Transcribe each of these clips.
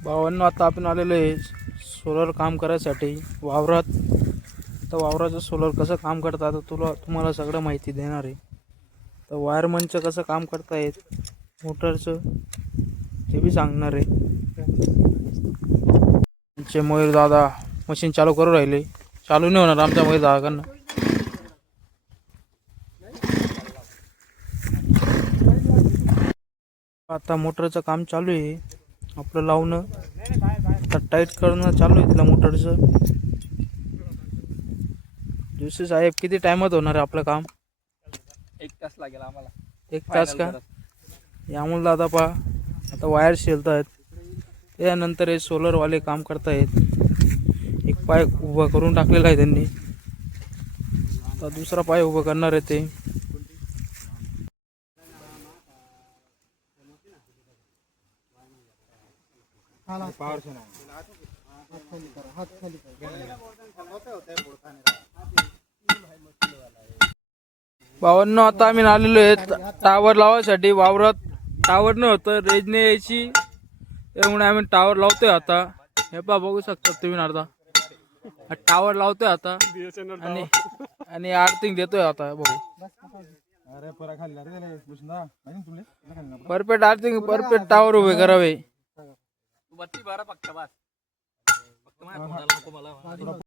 भावांनो, आता आपण आलेलो आहे सोलर काम करायसाठी वावरात. तर वावराचं सोलर कसं काम करतं आता तुम्हाला सगळं माहिती देणार आहे. तर वायरमनचं कसं काम करतायत, मोटरचं ते बी सांगणार आहे. आमचे मयूर दादा मशीन चालू करू राहिले. चालू नाही होणार आमच्या मयूर दादाकडनं. आता मोटरचं काम चालू आहे आपलं लावणं. आता टाईट करणं चालू आहे तिला मोटरचं. जोशी साहेब, किती टाइमात होणार आहे आपलं काम? 1 तास लागेल आम्हाला. 1 तास का? यामुळे दादा पहा आता वायर शेलत आहेत. त्यानंतर हे सोलरवाले काम करतायत. एक पाय उभा करून टाकलेला आहे त्यांनी. आता दुसरा पाय उभा करणार आहे ते. भावांनो, आता आम्ही आलेलो आहे टावर लावायसाठी वावरात. टावर न होतं, रेंज नाही यायची, त्यामुळे आम्ही टावर लावतोय आता. हे पहा, बघू शकता तुम्ही. अर्धा टावर लावतोय आता आणि आर्थिंग देतोय आता भाऊ. परफेक्ट आर्थिंग, परफेक्ट टावर उभे करावे. बत्ती बारा फक्त बस. फक्त माझ्या नको मला.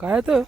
काय तर